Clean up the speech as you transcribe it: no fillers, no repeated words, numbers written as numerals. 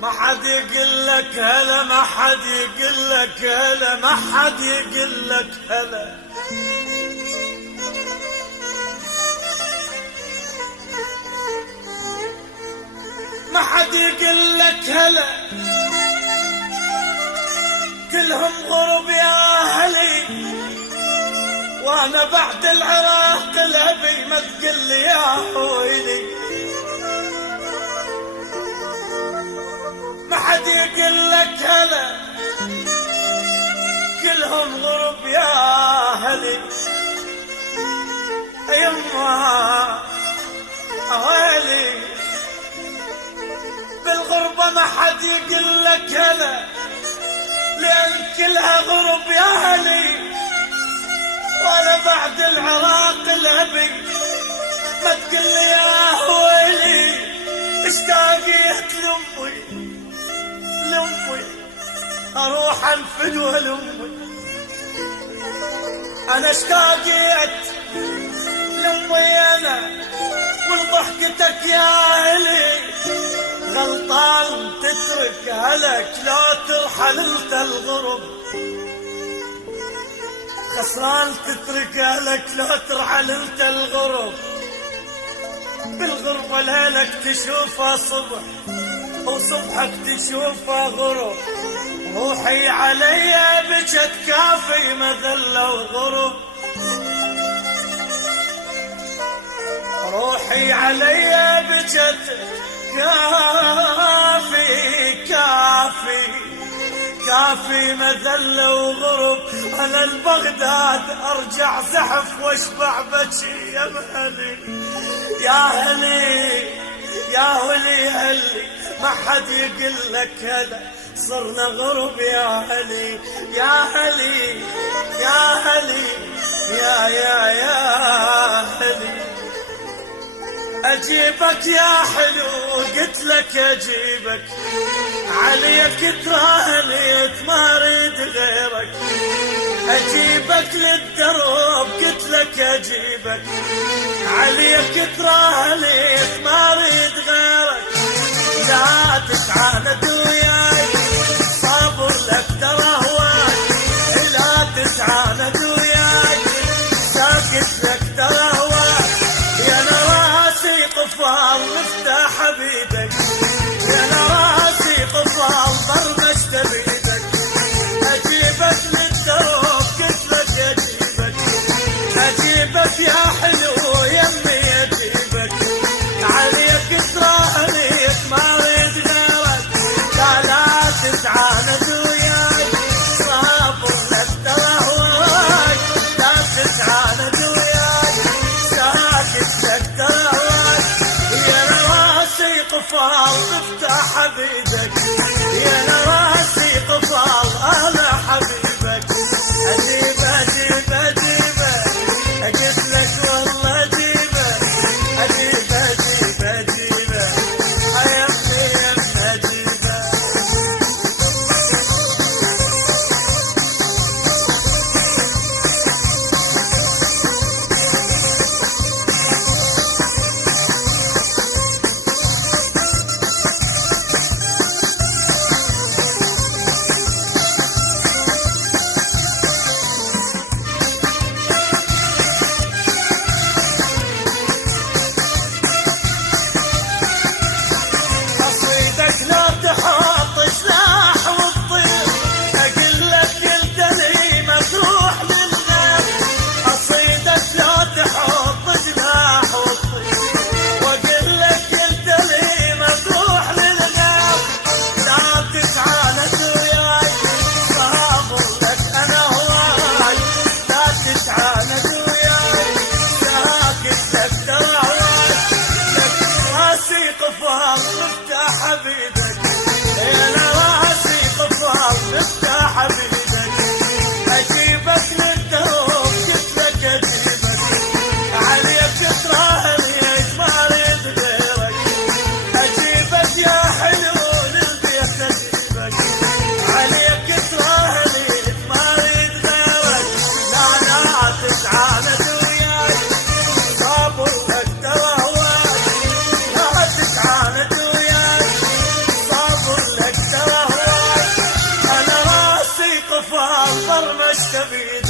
ما حد يقول لك هلا، ما حد يقول لك هلا، ما حد يقول لك هلا. ما حد يقول لك هلا، كلهم غرب يا اهلي، وانا بعد العراق الابي ما تقول لي يا ويلي. ما حد يقول لك هلا، كلهم غرب يا اهلي. يما ويلي بالغربة ما حد يقول لك هلا، لأن كلها غرب يا اهلي، وانا بعد العراق الابي ما تقول لي يا ويلي. اشتاقيت لامي لامي، اروح انفدوها لامي. انا اشتاقيت لامي انا، والضحكتك يا اهلي غلطان تترك هلك لا ترحل انت الغرب. خسران تترك هلك لا ترحل انت الغرب. بالغربة ليلك تشوفها صبح، وصبحك تشوفها غرب. روحي علي بجت كافي مذلة وغرب. روحي علي بجت كافي كافي كافي مذلة وغرب. أنا البغداد أرجع زحف واشبع بجي يا أهلي يا أهلي يا أهلي أهلي. ما حد يقول لك هلا، صرنا غرب يا أهلي يا أهلي يا أهلي يا أهلي. أجيبك يا حلو قلت لك أجيبك، عليك تراهنيت ما أريد غيرك. أجيبك للدرب قلت لك أجيبك، عليك تراهنيت ما أريد غيرك. لا تتعاند وياي صابر لك ترى هواي، لا تتعاند وياي ساكت لك ترى هواي. يا راسي قفال مفتاح بيدك، يا راسي قفال ضربشت بيدك. اجيبك للدروب قلت لك اجيبك، اجيبك يا حلو يمي اجيبك. عليك تراهنيك ما اريد غيرك. لا تتعاند وياي صابر لك ترى هواي، لا تتعاند وياي ساكت لك ترى هواي. يا راسي قفال مفتاح بيدك، يا راسي قفال انا حبيبك. اجيب اجيب اجيبك، قلت لك والله اجيبك. اجيب اجيب اجيبك يمي يمي اجيبك. انا راسي قفال مفتاح بيدك، اجيبك للدروب قلت لك اجيبك، عليك تراهن يا ما اريد غيرك، اجيبك يا حلو للبيت اجيبك، عليك تراهن ما اريد غيرك، لا تتعاند وياي صابر لك ترى هواك، لا تتعاند وياي صابر لك ترى هواك، انا راسي قفال طرمشت بيدك.